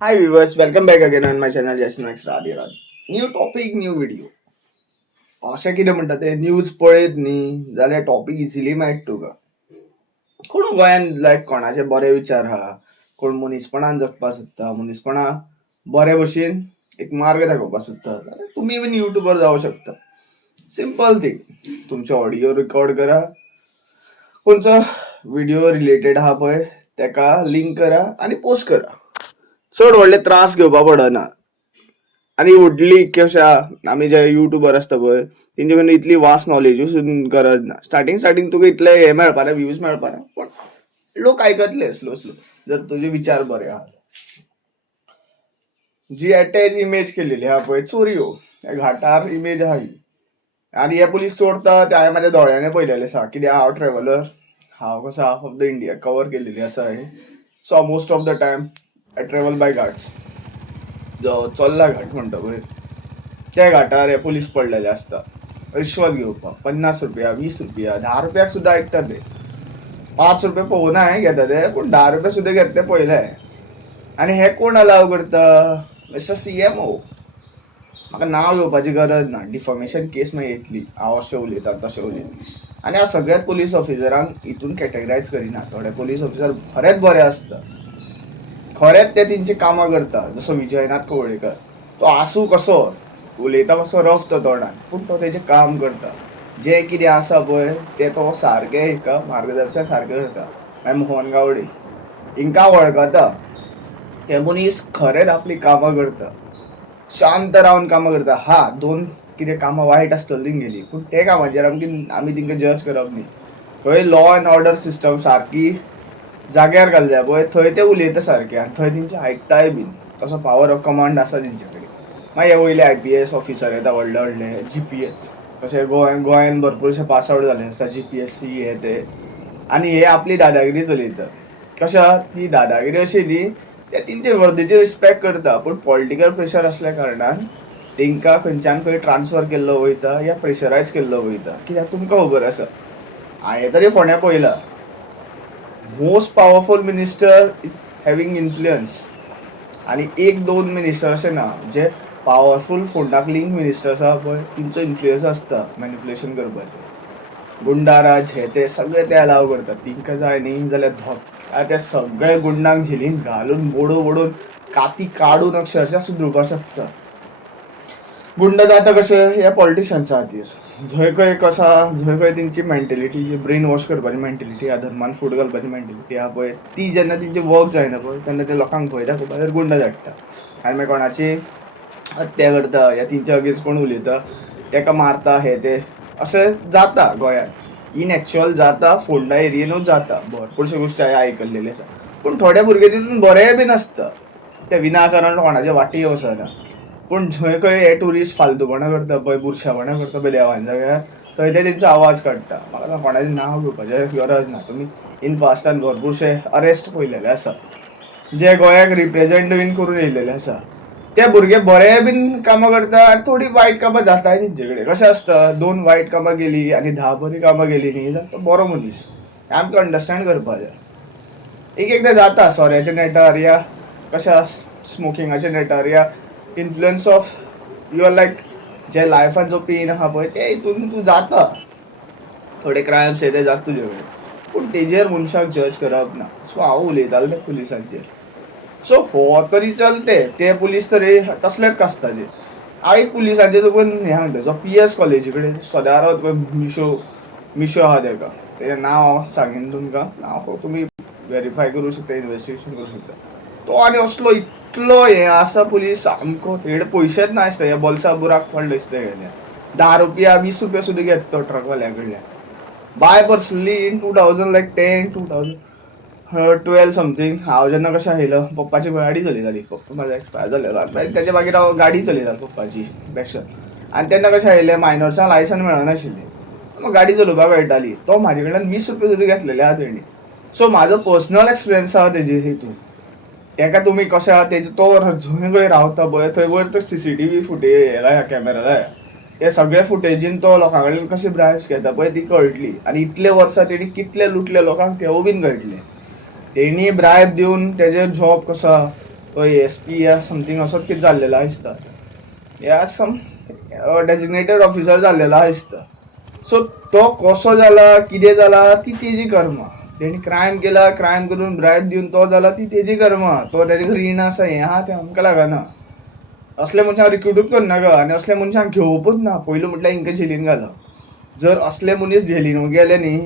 Hi viewers, welcome back again on my channel Yes Max Radhiraj. New topic, new video. अशें कितें म्हणटा ते news पळयत न्ही जाल्यार टॉपिक इजिली मेळटा तुका. कोण गोंयान लायक कोणाचे बरे विचार आहा, कोण मनीसपणान जगपाक सोदता, मनीसपणा बरे भशेन एक मार्ग दाखोवपाक सोदता जाल्यार तुमी बीन युट्यूबर जावं शकता. Simple thing. तुमचे ऑडियो रेकॉर्ड करा, खंयचो व्हिडिओ रिलेटेड आहा पळय तेका लिंक करा आनी पोस्ट करा. चड व्हडले त्रास घेवपा पडना. आणि व्हडली कशें आमी जे युट्यूबर आसता पळय तेंचे कडेन इतली वास्ट नॉलेजूच गरज ना. स्टार्टींग तुका इतले हे मेळपाना, व्ह्यूज मेळपाना, पण लोक आयकतले स्लो स्लो जर तुजे विचार बरे आहा. जी अटॅच इमेज केलेली आहा पळय चोरयो, ह्या घाटार इमेज आहा ही. आनी हे पुलीस चोरता ते हांवें म्हाज्या दोळ्यांनी पळयलेलें आसा. कित्याक हांव ट्रॅव्हलर, हांव कसो half of the India cover केलेली आसा हांवें. So most of the time I travel by Ghats. जो चोल्ला घाट म्हणटा पळय त्या घाटार हे पुलीस पडलेले असता रिश्वत घेवपाक. 50 रुपया, 20 रुपया, 10 रुपयाक सुद्दां आयकता ते. 5 रुपया पळोवना हांवें घेता ते, पूण 10 रुपया सुद्दां घेता ते पळयलें. आनी हे कोण अलाव करता? Mister CMO. म्हाका नांव घेवपाची गरज ना, डिफॉमेशन केस मागीर येतली, हांव अशें उलयतां तशें उलयतां. आनी हांव सगळ्याच पुलीस ऑफिसरांक हितून कॅटेगरायज करिना. थोडे पुलीस ऑफिसर खरेच बरे आसता, खरेच ते तेंची कामां करता. जसो विजयनाथ कवळेकर, तो आसूं कसो, उलयता कसो रफ तो तोंडान, पूण तो तेजें काम करता. जे कितें आसा पळय ते तो सारकें हेका मार्गदर्शन सारकें करता. मागीर मोहन गावडे, हिंकां वळखता. हे मनीस खरेच आपली कामां करता, शांत रावन कामां करता. हा, दोन कितें कामां वायट आसतलीं तेंगेली, पूण ते कामाचेर आमी तेंकां जज करप न्ही. थंय लॉ एंड ऑर्डर सिस्टम सारकी जाग्यार घालल्या पळय थंय ते उलयता सारके आनी थंय तेंचे आयकताय बीन. तसो पावर ऑफ कमांड आसा तेंचे कडेन. मागीर हे वयले IPS ऑफिसर येता व्हडले व्हडले, GPS. तशे गोंयान भरपूरशे पास आवट जाल्ले आसता, GPSC हे ते. आनी हे आपली दादागिरी चलयता. कशें आहा, ती दादागिरी अशी न्ही, ते तेंचे वर्देची रिस्पेक्ट करता, पूण पॉलिटिकल प्रेशर आसल्या कारणान तेंकां खंयच्यान खंय ट्रान्सफर केल्लो वयता या प्रेशरायज केल्लो वयता. कित्याक तुमकां खबर आसा, हांवें तरी फोंड्या पळयलां, most powerful minister is having influence. आनी एक दोन मिनिस्टर अशें ना, जे पॉवरफुल फोंडाक लिंक मिनिस्टर्स आहा पळय तेंचो इन्फ्लुयन्स आसता मॅनिप्युलेशन करपाचें. गुंडाराज हे ते सगळे ते अलाव करतात. तेंकां जाय न्ही जाल्यार त्या सगळ्या गुंडांक झेलीन घालून बोडोवन काती काडून अक्षरशः सुद्रुवपाक शकता. गुंड जाता कशे ह्या पॉलिटिशियन्सा खातीर. जंय खंय कसा, जंय खंय तेंची मेंटेलिटी, जी ब्रेन वॉश करपाची मेंटेलिटी आहा, धर्मान फूट घालपाची मेंटेलिटी आहा पळय, ती जेन्ना तेंचे वर्क जायना पळय तेन्ना ते लोकांक भंय दाखोवपाक गुंड धाडटा. आनी मागीर कोणाची हत्या करता या तेंच्या अगेन्स्ट कोण उलयता तेका मारता हे ते अशें जाता गोंयान. इन एक्चुअल जाता, फोंडा एरियेनूच जाता. भरपूरशे गोश्टी हांवें आयकल्लेले आसा. पूण थोडे भुरगे तितून बरेय बीन आसता, ते विनाकारण कोणाचे वाटेर वचना. पूण जंय खंय हे ट्युरिस्ट फालतूपणां करता पळय, बुरशेपणां करता पळय देवान जाग्यार, थंय ते तेंचो आवाज काडटा. म्हाका कोणाचें नांव घेवपाची गरज ना. तुमी इन पास्टान भरपूरशे अरेस्ट पळयलेले आसा, जे गोंयाक रिप्रेझेंट बीन करून येयलेले आसा. ते भुरगे बरे बीन कामां करता आनी थोडी वायट कामां जाताय तेंचे कडेन. कशें आसता, 2 वायट कामां केली आनी 10 बरी कामां केली न्ही जाल्यार तो बरो मनीस. आमकां अंडरस्टँड करपा जाय. एकदां जाता सोऱ्याच्या नेटार या कशा स्मोकिंगाच्या नेटार या इन्फ्लुयन्स ऑफ युअर लायक जे लायफान जो पेन आहा पळय ते हितून तूं जाता. थोडे क्रायम्स हे ते जाता तुजे कडेन, पूण तेजेर मनशाक जज करप ना. सो हांव उलयतालो त्या पुलिसांचेर. सो हो तरी चलते, ते पुलीस तरी तसलेच कास्ताचे. हांव एक पुलिसांचे तुका हें सांगता, जो PS कॉलेजी कडेन सदां रावता पळय, मिशो आहा तेका, तेजें नांव हांव सांगीन तुमकां, नांव तुमी व्हेरीफाय करूं शकता, इन्व्हेस्टिगेशन करूं शकता. तो आनी असलो इतलो हें आसा पुलीस, सामको तेडे पयशेच ना दिसता, हे बोल्सा बुराक पडले दिसता गेल्या. 10 रुपया, 20 रुपया सुद्दां घेता तो ट्रकवाल्या कडल्यान. बाय पर्सनली इन 2010, 2012 समथींग, हांव जेन्ना कशें आयलो, पप्पाची गाडी चलयताली. पप्पा म्हाजो एक्सपायर जाल्लो. तेच्या मागीर हांव गाडी चलयतालो पप्पाची बॅशन. आनी तेन्ना कशें आयलें, मायनर्सांक लायसन मेळनाशिल्लें. म्हाका गाडी चलोवपाक कळटाली. तो म्हाजे कडल्यान 20 रुपया सुद्दां घेतलेले आहा तेणी. सो म्हाजो पर्सनल एक्सपिरियन्स आहा तेजेर हितून. तेका तुमी कशें आहा तेजे तो जंय खंय रावता पळय थंय वयर तर CCTV फुटेज हे लाया, कॅमेरा लाया. हे सगळे फुटेजीन तो लोकां कडल्यान कशी ब्रायब्स घेता पळय ती कळटली. आनी इतले वर्सां तेणी कितले लुटले लोकांक तेवूय बीन कळटलें. तेणी ब्रायब दिवन तेजेर जॉब कसो आहा, तो ASP या समथिंग असोच कितें जाल्लेलो दिसता या सम डेजिग्नेटेड ऑफिसर जाल्लेलो दिसता. सो तो कसो जाला कितें जाला ती तेजी कर्मा. तेणी क्रायम केला, क्रायम करून ब्रायब दिवन तो जाला ती तेजी कर्मा. तो तेजे रीण आसा हें आहा तें आमकां लागना. असल्या मनशांक रिक्रुटूच करनाका आनी असल्या मनशांक घेवपूच ना. पयलीं म्हटल्यार हिंकां जेलीन घालप. जर असले मनीस जेलीन गेले न्ही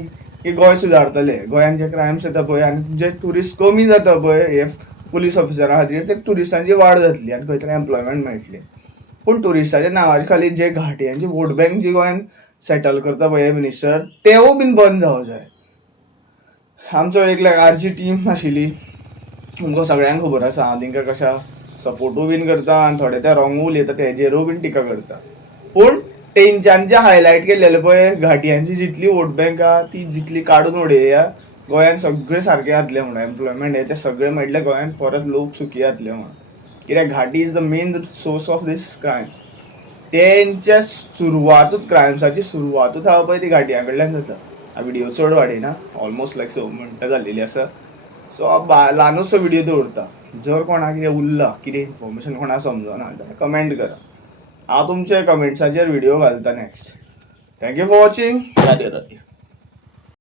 की गोंय सुदारतले. गोंयान जे क्रायम्स जाता पळय आनी जे ट्युरिस्ट कमी जाता पळय हे पुलीस ऑफिसरां खातीर ते ट्युरिस्टांची वाड जातली आनी खंय तरी एम्प्लॉयमेंट मेळटलें. पूण ट्युरिस्टाच्या नांवाच्या खाली जे घाटियांची वोट बँक जी गोंयान सेटल करता पळय हे मिनिस्टर तेवूय बीन बंद जावं जाय. आमचो एक आरची टीम आशिल्ली तुमकां सगळ्यांक खबर आसा हांव तेंकां कशा सपोर्टूय बीन करता आनी थोडे ते रॉंगूय उलयता तेजेरूय बीन टिका करता. पूण तेंच्यांनी जे हायलायट केलेलें पळय घाटियांची जितली वोट बँक आहा ती जितली काडून उडयया गोंयान सगळें सारकें जातलें म्हणून एम्प्लॉयमेंट हे ते सगळें मेळटलें गोंयान परत लोक सुखी जातले म्हणून. कित्याक घाटी is the main source of this crime. तेंच्या सुरवातूच क्रायम्साची सुरवातूच आहा पळय ती घाटियां कडल्यान जाता. हा व्हिडिओ चड वाडयना ऑलमोस्ट लायक 6 मिनटां जाल्लेली आसा. सो हांव ल्हानूसो व्हिडिओ दवरता. जर कोणाक कितें उरलां कितें इन्फॉर्मेशन कोणाक समजना जाल्यार कमेंट करा. हांव तुमच्या कमेंट्साचेर व्हिडिओ घालता next. Thank you for watching. Radhe Radhe.